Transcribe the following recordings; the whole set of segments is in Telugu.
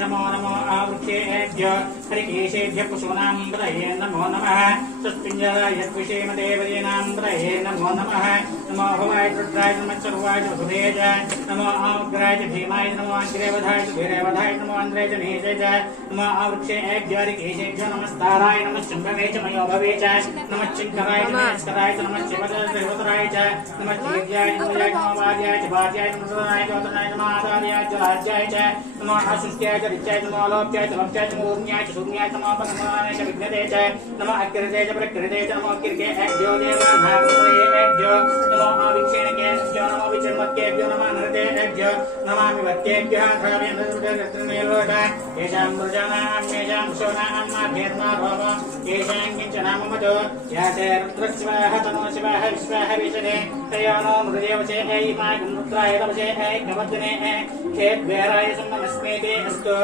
नमो नमो आवृक्षेभ्यो हरिकेशेभ्य पशूनां प्रदये नमो नमः तस्मिञ्जराय विषेमदेवदीनां प्रदये नमो नमः नमो भवाय रुद्राय नमः सर्वाय सुदेज नमो अग्राय भीमाय नमो अग्रेवधाय सुधीरेवधाय नमो अन्द्राय नीचेज नमो आवृक्षेभ्यो हरिकेशेभ्यो नमस्ताराय नमः शम्भवे च मयो भवे च नमः चिङ्कराय नमः स्कराय च नमः शिवतराय च नमः चीर्याय नमः वाद्याय च वाद्याय नमः सदाय गौतमाय नमः आचार्याय च राज्याय च नमो आसुष्ट्याय च रिच्याय च नमो लोप्याय च लप्याय च मूर्ण्याय च शून्याय च नमो पद्मानाय च विघ्नते च नमो अकृते च प्रकृते च नमो किर्के एभ्यो देवनाभावोऽभ्यो नमो आविक्षेणकेभ्यो नमो विचर्मकेभ्यो नमो नृतेभ्यो नमामि वक्तेभ्यः धावेन्द्रमेलोट येषां मृजानां येषां शोनां माभ्यर्मा भव येषां किञ्चनाममतो याते रुद्रस्वाह तनो शिवाः विश्वाः विशदे तयोनो मृदेवचे ऐमा गुणमुद्राय तपसे ऐकवद्ने खेद्वेराय सुन्नमस्मेते अस्तु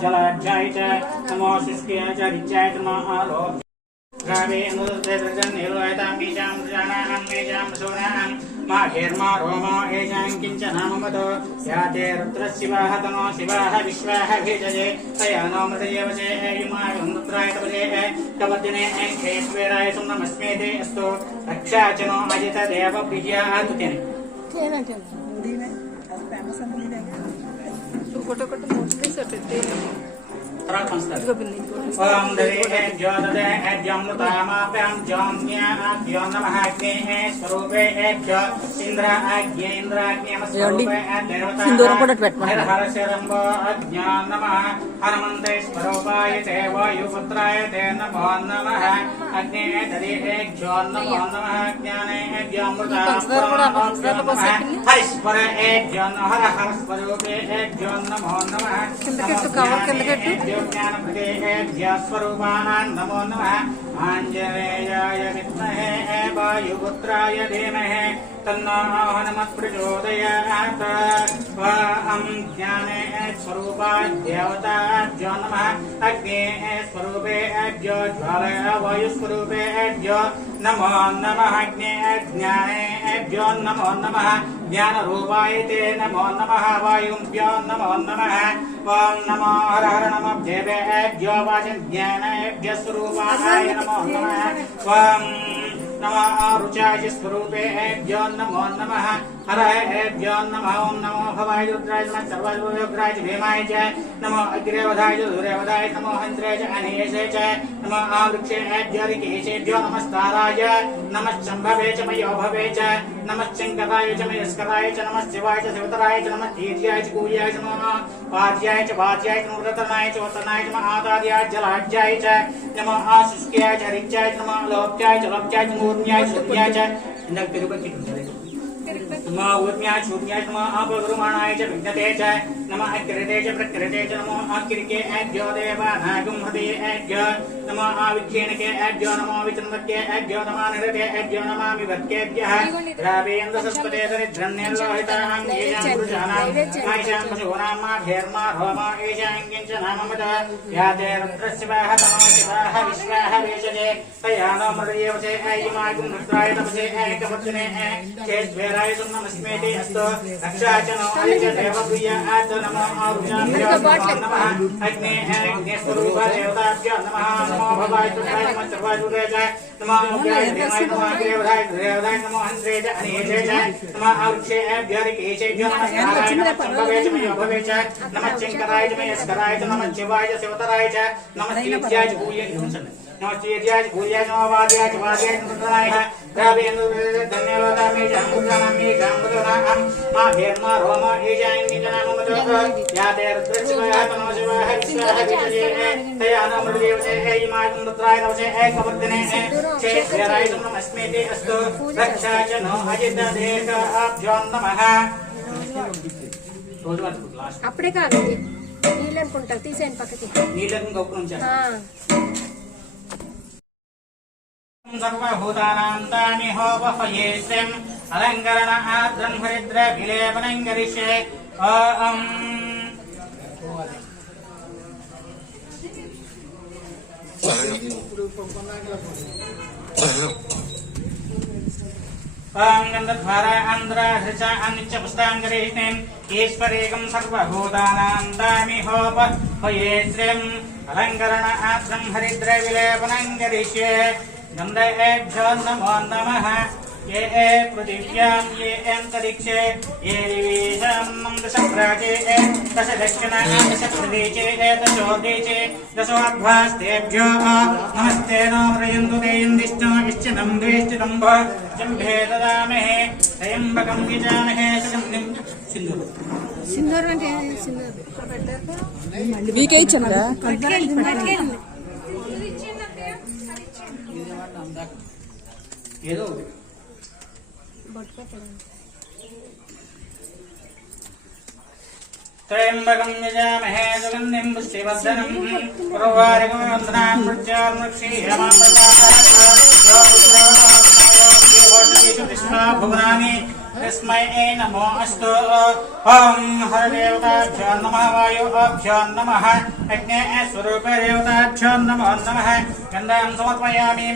जलाध्याय च नमो शुष्क्याय च रिच्याय च नमः आलोक गावे अनुदर्जन निरोयतां बीजां प्रजानां बीजां सोनां माहेर्मा रोमा एजां किञ्चनाममतो याते रुद्रशिवाः तनो शिवाः विश्वाः भेजजे तयानो मृतयवचे युमाय रुद्राय तपसे कवद्दिने खेश्वेराय सुम्नमस्मेते अस्तु रक्षाचनो अजित देव प्रिया तुतेने कोटो कोटो मोस्टली सटते ओम दरे ज्योतदे ज्योमृतामाप्यां ज्योम्याभ्यो नमः अग्नेः स्वरूपे एभ्यो इंद्र अग्नेन्द्राग्नेमस्वरूपे देवता हर हर शरम्भो अज्ञान नमः हनुमन्ते स्वरूपाय ते वायुपुत्राय ते नमो नमः अग्ने दरे ज्यो नमो नमः ज्ञाने ज्योमृतामाप्यां हरिस्वर एभ्यो हर हर स्वरूपे एभ्यो नमो नमः स्वरूपाणां नमो नमः आञ्जनेयाय विद्महे वायुपुत्राय धीमहि तन्नो हनुमत् प्रचोदयात् ज्ञाने स्वरूपाय देवताभ्यो नमः अग्ने स्वरूपेभ्यो ज्वालय वायुस्वरूपेभ्यो नमो नमः अग्ने ज्ञानेभ्यो नमो नमः ज्ञानरूपाय ते नमो नमः वायुभ्यो नमो नमः ओम नमो हर हर नमः देवेभ्यो वाचज्ञानेभ्य स्वरूपाय नमो नमः ओम नमः रुचाय स्वरूपेभ्यो नमो नमः हरभ्यो नमः ओम नमो भवाय रुद्राय नमः सर्वोग्राय भीमाय च नमो अग्रेवधाय दूरेवधाय नमो हंत्रे च अनेशे च नमो आवृक्षेभ्यो हरिकेशेभ्यो नमस्ताराय नमः शम्भवे च मयो भवे च नमः शङ्कराय च मयस्कराय च नमः शिवाय च शिवतराय च नमः तीर्याय च कूर्याय च नमः वाद्याय च वाद्याय च नृतनाय च वर्तनाय च नमः आदार्याय च जलाढ्याय च नमः आशुष्क्याय च रिच्याय च नमः लोप्याय च लोप्याय च मूर्ण्याय च शून्याय च इंदक तिरुपति नमः ऊर्म्याय शून्याय नमः अपगुरुमाणाय च विघ्नते च नमः अकृते च प्रकृते च नमो अकिर्के एभ्यो देवानागुं हृदयेभ्यो नमो आविक्षेणके एभ्यो नमो विचन्वत्ये एभ्यो नमः नृते एभ्यो नमामि वत्केभ्यः रावेन्द्र सस्पते दरिद्रण्यलोहितां येषां पुरुषाणां मायिषां पशूनां माभेर्मा रोमा येषां किञ्चनाममतः याते रुद्रशिवाः तनो शिवाः विश्वाः वेशजे तयानो मृतयवचे ऐमागुं रुद्राय तपसे ऐकवत्ने खेद्वेराय सुन्नमस्मेते अस्तु रक्षाचनो अलिच देवप्रियात् नमो आरुषाभ्यो नमः अग्ने स्वरूप देवताभ्यो नमः नमो भवाय तुभ्याय नमः सर्वायुधे च नमो उग्राय धीमाय नमः अग्रेवधाय दुर्योधाय नमो हंत्रे च अनेशे च नमः आवृक्षेभ्यो हरिकेशेभ्यो नमः स्ताराय नमः शम्भवे च मयो भवे च नमः चिङ्कराय च मयस्कराय च नमः शिवाय च शिवतराय च नमः तीर्याय च कूर्याय नमः तीर्याय च कूर्याय नमः वाद्याय च वाद्याय च नृतनाय च रावेन्द्र धन्यवादामि जाम्बुदानामि जाम्बुदानां माभेर्मा रोमा एजां किञ्चनाममतो याते रुद्रशिवाः तनो शिवाः विश्वाः विशजे तयानो मृतदेवचे ऐमागुं रुद्राय तपसे ऐकवर्धने क्षेत्रेराय सुम्नमस्मेते अस्तु रक्षा च नो अजितदेकाभ्यो नमः అప్పుడే కాదు నీళ్ళు అనుకుంటారు తీసేయండి పక్కకి నీళ్ళకు గొప్ప ఉంచాలి सर्वभूतानां तामिहोपहये श्रीं अलङ्करण आर्द्रं हरिद्र विलेपनं करिष्ये ॐ गन्धद्वारा आन्ध्राधृचा अनिच्च पुष्टाङ्गरीष्णीम् ईश्वरेकं सर्वभूतानां तामिहोपहये श्रीम् अलङ्करण आर्द्रं हरिद्र विलेपनं करिष्ये गन्धेभ्यो नमो नमः ये पृथिव्यां ये अन्तरिक्षे ये दिवीशां दशप्राचे दश दक्षिणा दश प्रदेशे दशोदेशे दशोद्भास्तेभ्यो नमस्ते नो प्रयन्तु ते इन्दिष्टो इश्चिनं द्वेष्टितं भो जम्भे ददामहे त्र्यम्बकं यजामहे सुगन्धिं सिन्दूरं సింధూరం అంటే సింధూరం ఇక్కడ పెట్టారు మీకే ఇచ్చానుగా ఏదో బొట్టు పెట్టండి त्र्यम्बकं यजामहे सुगन्धिं पुष्टिवर्धनं उर्वारुकं वन्दनां प्रत्यार्मुक्षीयमापदाशेषु विश्वाभुवनानि तस्मै नमो अस्तु ॐ हरदेवताभ्यो नमः वायुभ्यो नमः अग्नेयस्वरूपदेवताभ्यो नमो नमः गन्धां समर्पयामि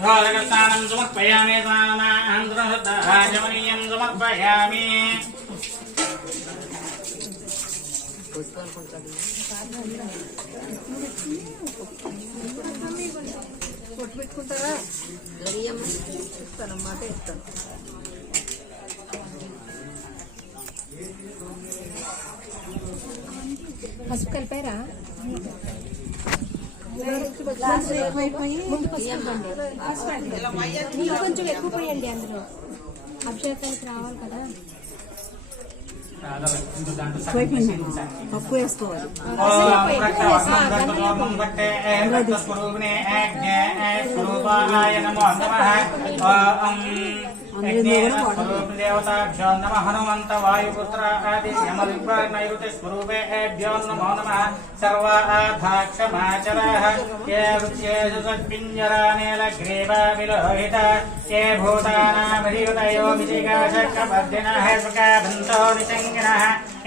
ढोलकस्नानं समर्पयामि स्नानानन्तरं समर्पयामि బొట్టు పెట్టుకుంటారా ఇస్తానన్నమాట ఇస్తాను పసుపు కలిపారా నీళ్ళు కొంచెం ఎక్కువ పోయండి అందులో అభిషేకానికి రావాలి కదా పప్పు వేసుకోవాలి देवताभ्यो नमः हनुमन्त वायुपुत्र आदि यमलिङ्गनैऋत्य स्वरूपेभ्यो नमो नमः सर्वाधाक्षमाचराः ये वृक्षेषु सत्पिञ्जरानेलग्रीवा विलोहिता ये भूतानामधिगतयो विजिगाशकवर्धिनः सुखाभन्तो निषङ्गिनः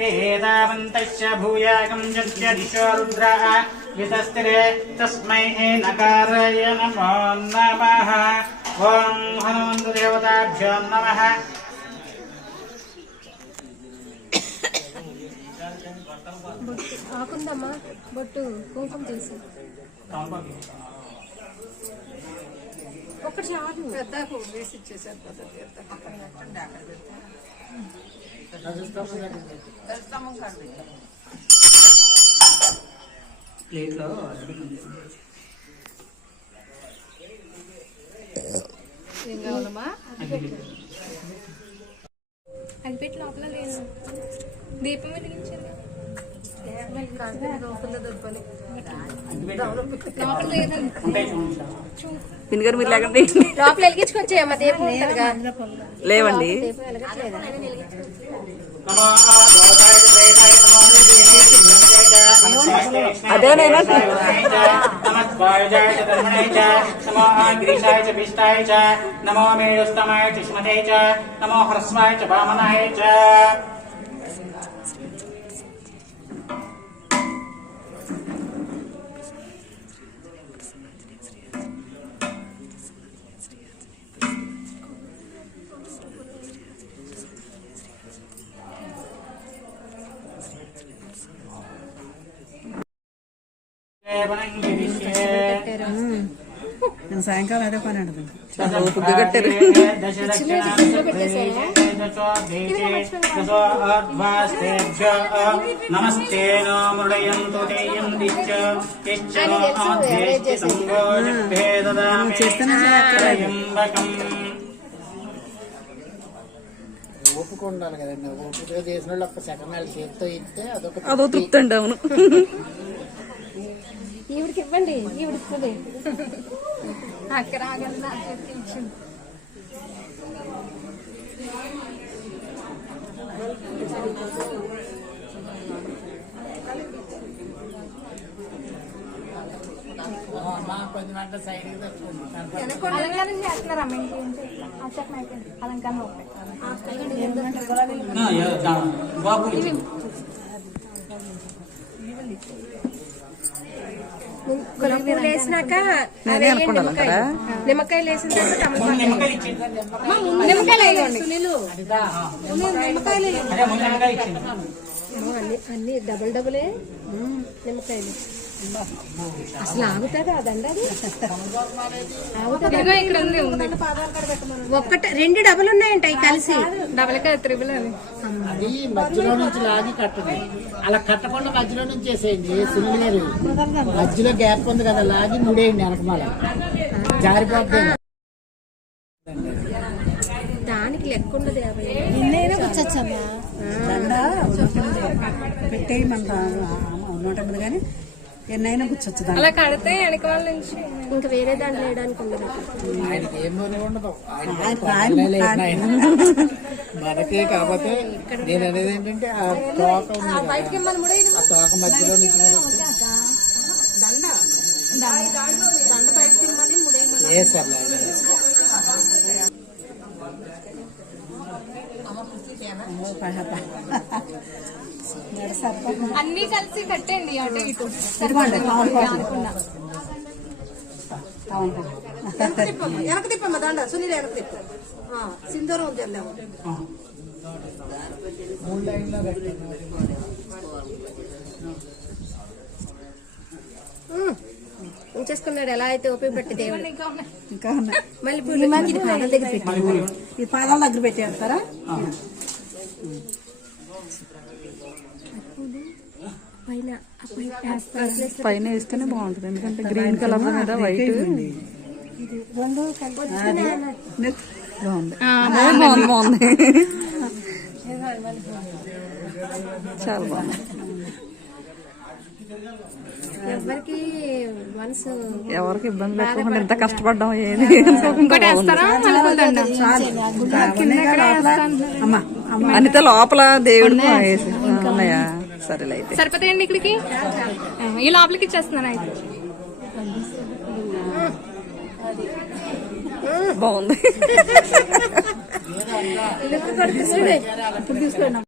एतावन्तश्च भूयागं जस्य दिशो रुद्राः वितस्तिरे तस्मै नकाराय नमो नमः ॐ हनुमन्तदेवताभ्यो नमः ఆకుందమ్మా బొట్టు కుంకుమ తీసి ఒకటి చాలు పెద్ద వేసి ఇచ్చేసారు ప్లేట్లో ఏం కావాలమ్మా అది పెట్టి లోపల లేదు దీపం వెలిగించండి పిన్నిగారు మీరు లేకండి లోపల వెలిగించుకొచ్చేయమ్మా దీపం ఉంటుందిగా లేవండి దీపం వెలగట్లేదా అదేనేనా नमो मेरुस्तमाय च स्मते च नमो ह्रस्वाय च वामनाय च నేను సాయంకాలం అదే పని అంటుంది నమస్తే నో మృళయంతు ఓపిక ఉండాలి కదండి. ఓపికగా చేసిన వాళ్ళు ఒక్క సెకండ్ వాళ్ళు చేతితో ఇస్తే అదో తృప్తి అండి. అవును. ఈవిడికి ఇవ్వండి, ఈవిడికి అక్కడ రాగల ఇచ్చింది. మా 10 గంటల సైడ్కి తెచ్చుకుంటాం. అలంకారం చేస్తున్నారు అమ్మ. అచ్చకం అయిపోయింది. అలంకారం వేసినాక నిమ్మకాయలు వేసిన తర్వాత నిమ్మకాయలు అన్ని డబుల్ డబులే నిమ్మకాయలు. అసలు ఆగుతుందా అదండి? అది ఇక్కడ ఉంది. ఒక్కటి 2 డబుల్ ఉన్నాయంట అవి కలిసి. డబుల్ కాదు, త్రిబుల్. అది మధ్యలో నుంచి లాగి కట్టండి. అలా కట్టకుండా మధ్యలో నుంచి వేసేయండి. సులువులేరు. మధ్యలో గ్యాప్ ఉంది కదా, లాగి ముడేయండి వెనకమాల. జారిపోతుంది. దానికి లెక్క ఉండదు. పెట్టేయమంట 180 కానీ ఎన్నైనా కూర్చొచ్చు. అలా కడితే వెనక వాళ్ళ నుంచి ఇంకా వేరే దాంట్లో వేయడానికి ఉండదు. ఆయనకి ఏం ఉండదు. మనకి కాకపోతే నేను అనేది ఏంటంటే ఆ తోక ఉంది, ఆ తోక మధ్యలో నుంచి వేసారు. అన్ని కలిసి కట్టండి అటు ఇటు. వెనక తిప్పమ్మ దండ సునీల్ వెనక తిప్ప సింధూరం చెల్లాము. 3 లైన్లో ఉంచేసుకున్నాడు. ఎలా అయితే ఓపిక పెట్టి దేవుడు ఇంకా మళ్ళీ ఇది పాదాల దగ్గర పెట్టి ఈ పాదాల దగ్గర పెట్టేస్తారా? పైన వేస్తేనే బాగుంటుంది. ఎందుకంటే గ్రీన్ కలర్ మీద వైట్ బాగుంది. బాగుంది. చాలా బాగుంది. ఎవరికి ఇబ్బంది లేకుండా ఎంత కష్టపడ్డాం. ఏది అనిత లోపల దేవుడు ఉన్నాయా? సరేలే అయితే సరిపోతాయండి. ఇక్కడికి ఈ లోపలికి ఇచ్చేస్తున్నాను. అయితే బాగుంది. ఇప్పుడు తీసుకున్నాం.